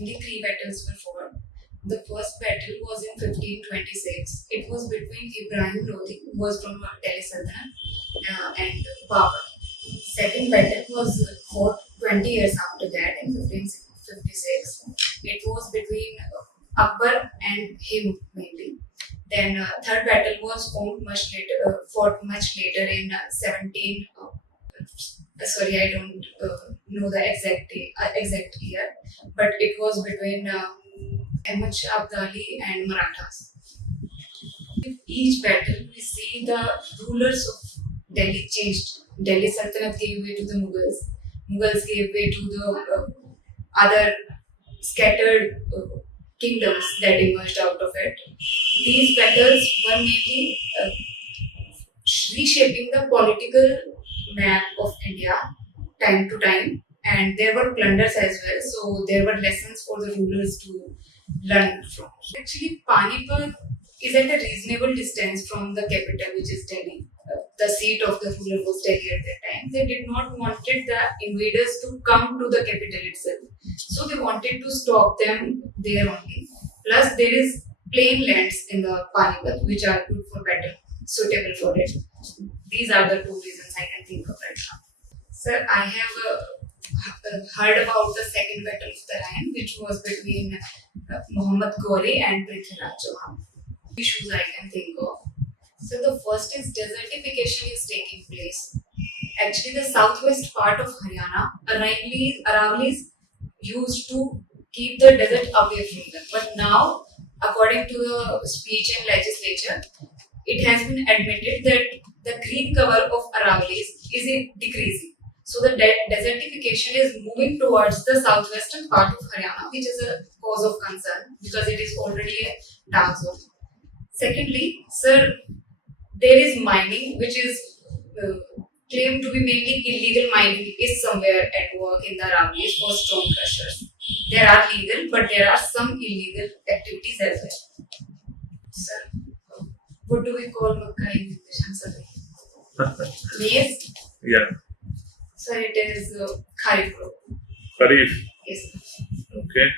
The three battles were fought. The first battle was in 1526. It was between Ibrahim Lodi, who was from Delhi Sultanate, and Babur. Second battle was fought 20 years after that in 1556. It was between Akbar and him mainly. Then third battle was fought much later in 17. Sorry, I don't know the exact year, but it was between Ahmad Shah Abdali and Marathas. In each battle, we see the rulers of Delhi changed. Delhi Sultanate gave way to the Mughals. Mughals gave way to the other scattered kingdoms that emerged out of it. These battles were mainly reshaping the political map of India time to time, and there were plunders as well, so there were lessons for the rulers to learn from. Actually, Panipat is at a reasonable distance from the capital, which is Delhi. The seat of the ruler was Delhi at that time. They did not wanted the invaders to come to the capital itself, so they wanted to stop them there only. Plus, there is plain lands in the Panipat which are good for battle, suitable for it. These are the two reasons I can think of right now. Sir, I have heard about the second battle of the Rhine, which was between Muhammad Ghori and Prithviraj Chauhan. Issues I can think of. So the first is desertification is taking place. Actually, the southwest part of Haryana, Aravallis used to keep the desert away from them. But now, according to the speech in legislature, it has been admitted that the green cover of Aravallis is decreasing. So the desertification is moving towards the southwestern part of Haryana, which is a cause of concern because it is already a dark zone. Secondly, sir, there is mining which is claimed to be mainly illegal mining is somewhere at work in the Aravallis for stone crushers. There are legal, but there are some illegal activities as well. Sir, what do we call Makka in English? I'm sorry. Maize? Yeah. Sir, it is Kharif crop. Kharif. Yes. Okay.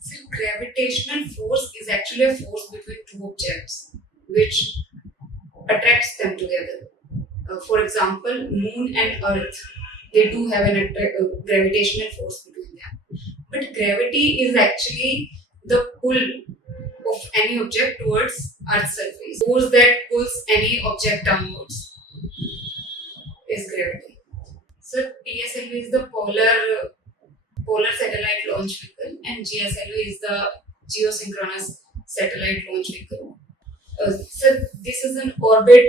So, gravitational force is actually a force between two objects which attracts them together. For example, Moon and Earth, they do have a gravitational force between them. But gravity is actually the pull of any object towards Earth's surface. Force that pulls any object downwards is gravity. So PSLV is the polar satellite launch vehicle, and GSLV is the geosynchronous satellite launch vehicle. So this is an orbit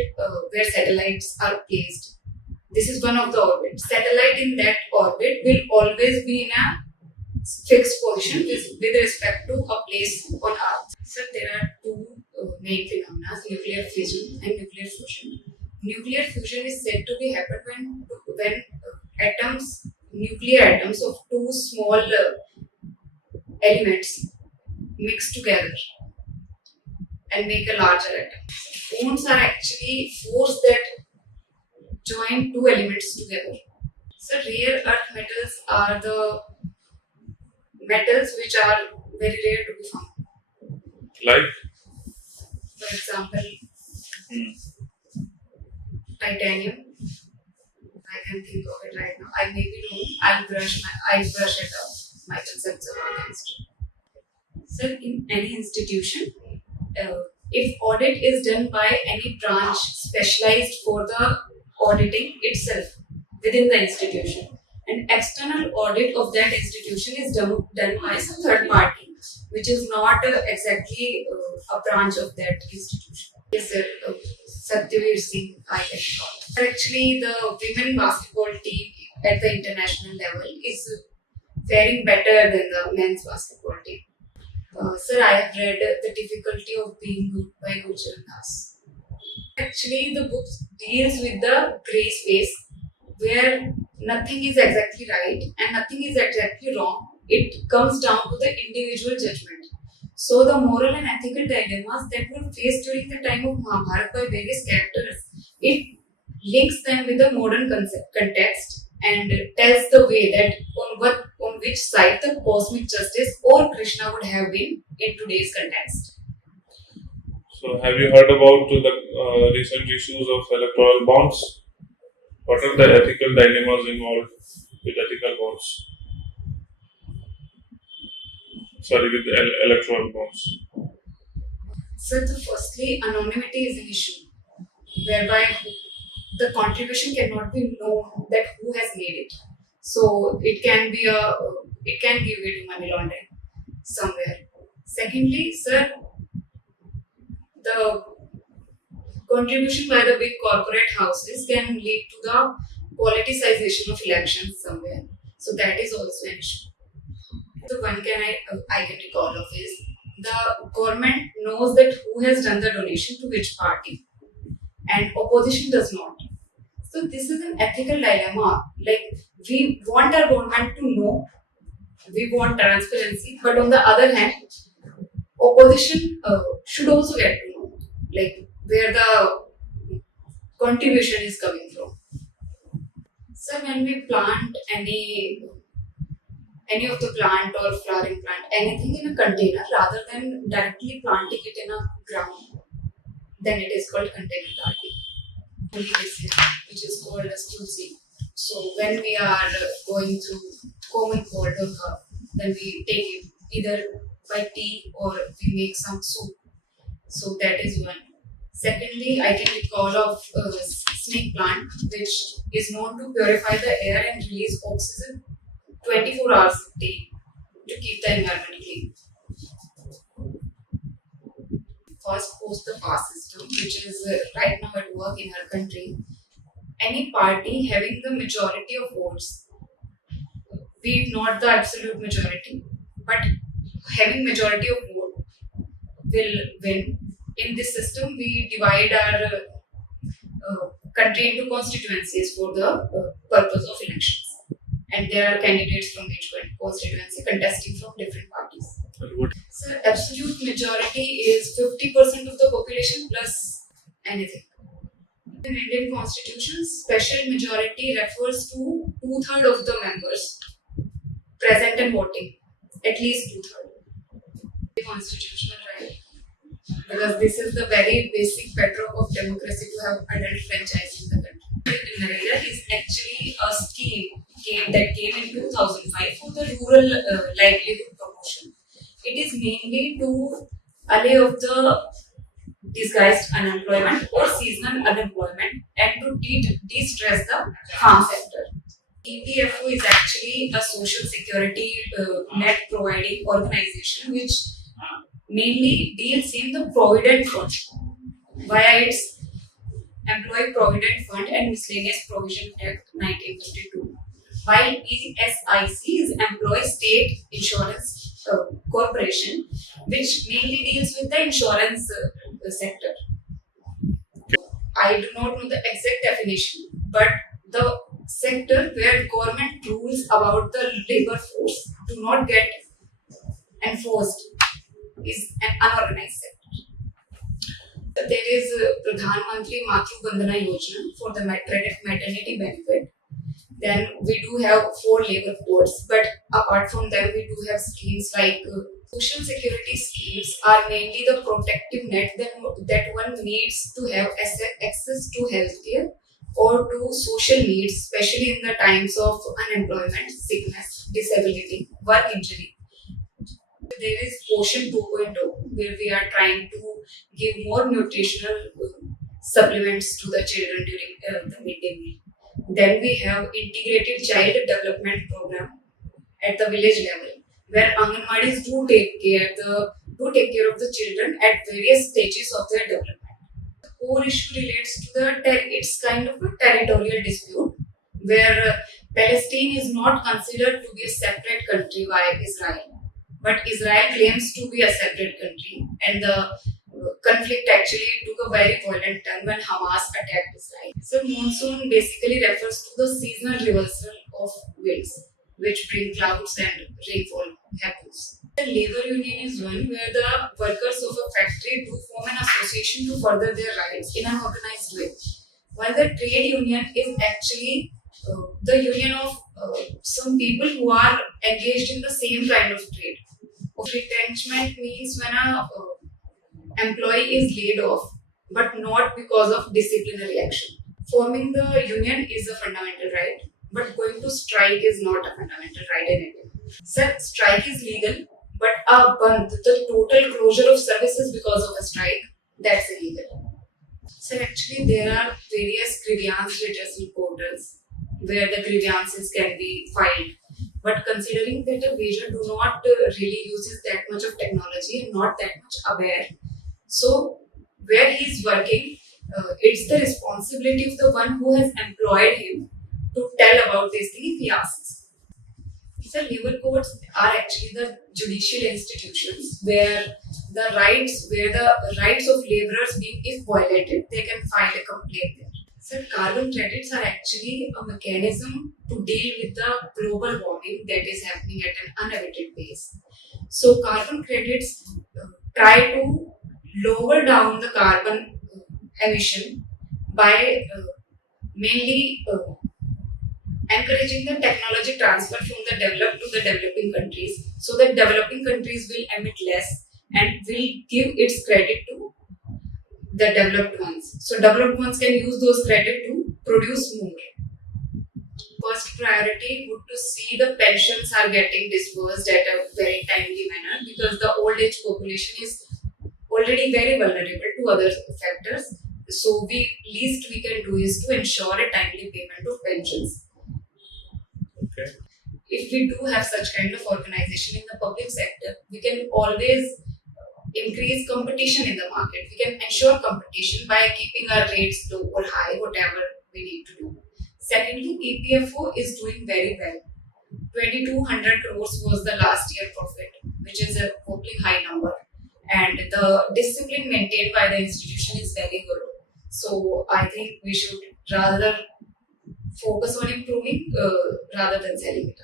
where satellites are placed. This is one of the orbits. Satellite in that orbit will always be in a fixed position with respect to a place on Earth. So there are two main phenomena: nuclear fission and nuclear fusion. Nuclear fusion is said to be happen when nuclear atoms of two small elements mix together and make a larger atom. Bonds are actually force that join two elements together. So rare earth metals are the metals which are very rare to be found. Like? For example, titanium. I can think of it right now. I may be wrong. I'll brush it up. My concepts are against it. So in any institution, if audit is done by any branch specialized for the auditing itself within the institution, an external audit of that institution is done by some third party, which is not exactly a branch of that institution. Yes, sir. Satyavir Singh, I can call. Actually, the women basketball team at the international level is faring better than the men's basketball team. Sir, I have read The Difficulty of Being Good by Gurcharan Das. Actually, the book deals with the grey space where nothing is exactly right and nothing is exactly wrong. It comes down to the individual judgment. So the moral and ethical dilemmas that were faced during the time of Mahabharata by various characters, it links them with the modern context and tells the way that on which side the cosmic justice or Krishna would have been in today's context. So, have you heard about the recent issues of electoral bonds? What are the ethical dilemmas involved with ethical bonds? Sorry, with electoral bonds. So, firstly, anonymity is an issue whereby the contribution cannot be known that who has made it. So it can give way to money laundering somewhere. Secondly, sir, the contribution by the big corporate houses can lead to the politicization of elections somewhere. So that is also an issue. The one I can recall of is the government knows that who has done the donation to which party, and opposition does not. So this is an ethical dilemma. Like, we want our government to know, we want transparency, but on the other hand, opposition should also get to know, like, where the contribution is coming from. So when we plant any of the plant or flowering plant, anything in a container rather than directly planting it in a ground, then it is called container gardening. Which is called as tulsi. So when we are going through common cold or cough, then we take it either by tea or we make some soup. So that is one. Secondly, I can recall of snake plant, which is known to purify the air and release oxygen 24 hours a day to keep the environment clean. First, post the pass system, which is right now at work in our country. Any party having the majority of votes, be it not the absolute majority, but having majority of vote, will win. In this system, we divide our country into constituencies for the purpose of elections. And there are candidates from each constituency contesting from different parties. So absolute majority is 50% of the population plus anything. In Indian Constitution, special majority refers to 2/3 of the members present and voting, at least 2/3. Constitutional right, because this is the very basic bedrock of democracy to have adult franchise in the country. Is actually a scheme that came in 2005 for the rural livelihood promotion. It is mainly to allay of the disguised unemployment or seasonal unemployment and to de-stress the farm sector. EPFO is actually a social security net providing organization which mainly deals in the Provident Fund via its Employee Provident Fund and Miscellaneous Provision Act 1952. While ESIC is Employee State Insurance Corporation, which mainly deals with the insurance sector. I do not know the exact definition, but the sector where government rules about the labor force do not get enforced is an unorganized sector. There is Pradhan Mantri Matru Bandhana Yojana for the maternity benefit. Then we do have 4 labor codes, but apart from them, we do have schemes like social security schemes are mainly the protective net that one needs to have access to healthcare or to social needs, especially in the times of unemployment, sickness, disability, work injury. There is Poshan 2.0, where we are trying to give more nutritional supplements to the children during the midday meal. Then we have integrated child development program at the village level, where Anganwadis do take care of the children at various stages of their development. The core issue relates to it's kind of a territorial dispute, where Palestine is not considered to be a separate country by Israel, but Israel claims to be a separate country, and the conflict actually took a very violent turn when Hamas attacked Israel. So monsoon basically refers to the seasonal reversal of winds, which bring clouds and rainfall happens. The labor union is one where the workers of a factory do form an association to further their rights in an organized way, while the trade union is actually the union of some people who are engaged in the same kind of trade. Retrenchment means when a employee is laid off, but not because of disciplinary action. Forming the union is a fundamental right, but going to strike is not a fundamental right in India. Sir, strike is legal, but a bandh, the total closure of services because of a strike, that's illegal. So actually there are various grievance redressal portals where the grievances can be filed. But considering that a wager do not really uses that much of technology and not that much aware, so where he is working, it's the responsibility of the one who has employed him to tell about this thing if he asks. So labor courts are actually the judicial institutions where the rights of laborers being if violated, they can file a complaint there. So carbon credits are actually a mechanism to deal with the global warming that is happening at an unabated pace. So carbon credits try to lower down the carbon emission by mainly encouraging the technology transfer from the developed to the developing countries, so that developing countries will emit less and will give its credit to the developed ones. So developed ones can use those credit to produce more. First priority would to see the pensions are getting disbursed at a very timely manner, because the old age population is already very vulnerable to other factors. So least we can do is to ensure a timely payment of pensions. Okay. If we do have such kind of organization in the public sector, we can always increase competition in the market. We can ensure competition by keeping our rates low or high, whatever we need to do. Secondly, EPFO is doing very well. 2200 crores was the last year profit, which is a hopefully high number. And the discipline maintained by the institution is very good. So I think we should rather focus on improving rather than selling it.